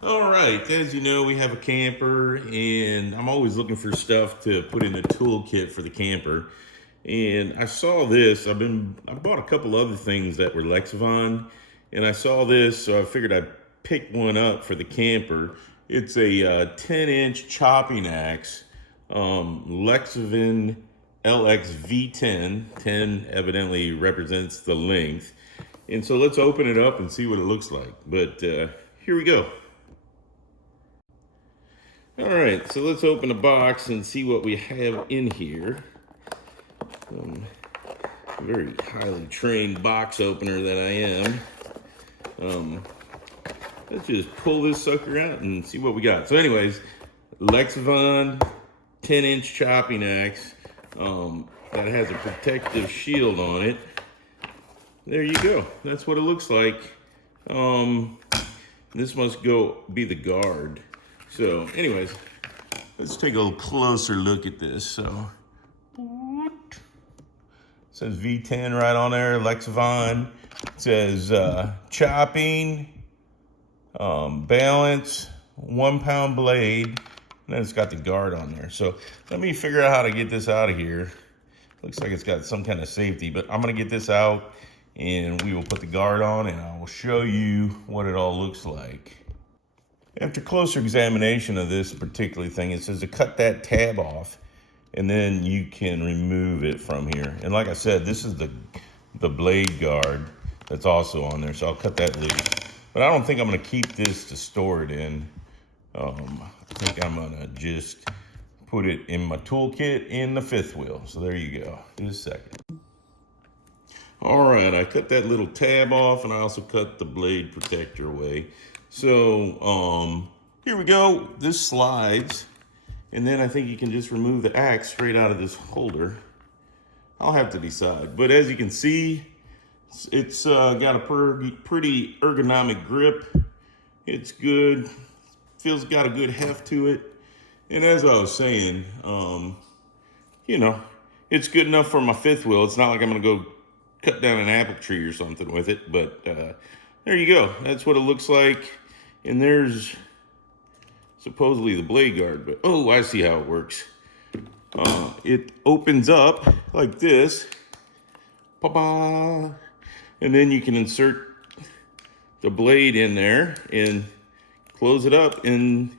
All right, as you know, we have a camper, and I'm always looking for stuff to put in the toolkit for the camper. And I saw this. I bought a couple other things that were Lexivon, and I saw this, so I figured I'd pick one up for the camper. It's a 10-inch chopping axe, Lexivon LX V10. 10 evidently represents the length. And so let's open it up and see what it looks like. But here we go. All right, so let's open the box and see what we have in here. Very highly trained box opener that I am. Let's just pull this sucker out and see what we got. So anyways, Lexivon 10-inch chopping axe that has a protective shield on it. There you go. That's what it looks like. This must be the guard. So anyways, let's take a little closer look at this. So it says V10 right on there, Lexivon. It says chopping, balance, 1 pound blade, and then it's got the guard on there. So let me figure out how to get this out of here. Looks like it's got some kind of safety, but I'm gonna get this out and we will put the guard on and I will show you what it all looks like. After closer examination of this particular thing, it says to cut that tab off and then you can remove it from here. And like I said, this is the blade guard that's also on there, so I'll cut that loose. But I don't think I'm gonna keep this to store it in. I think I'm gonna just put it in my toolkit in the fifth wheel. So there you go, just a second. All right, I cut that little tab off and I also cut the blade protector away. So here we go, this slides. And then I think you can just remove the axe straight out of this holder. I'll have to decide. But as you can see, it's got a pretty ergonomic grip. It's good, feels got a good heft to it. And as I was saying, you know, it's good enough for my fifth wheel. It's not like I'm gonna go cut down an apple tree or something with it, but there you go. That's what it looks like. And there's supposedly the blade guard, but oh, I see how it works. It opens up like this, pa-ba, and then you can insert the blade in there and close it up and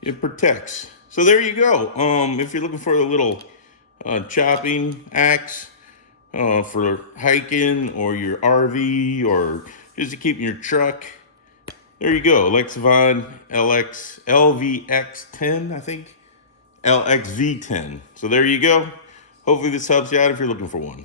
it protects. So there you go. If you're looking for a little chopping axe for hiking or your RV or just to keep in your truck, there you go. Lexivon LVX10, I think. LXV10. So there you go. Hopefully this helps you out if you're looking for one.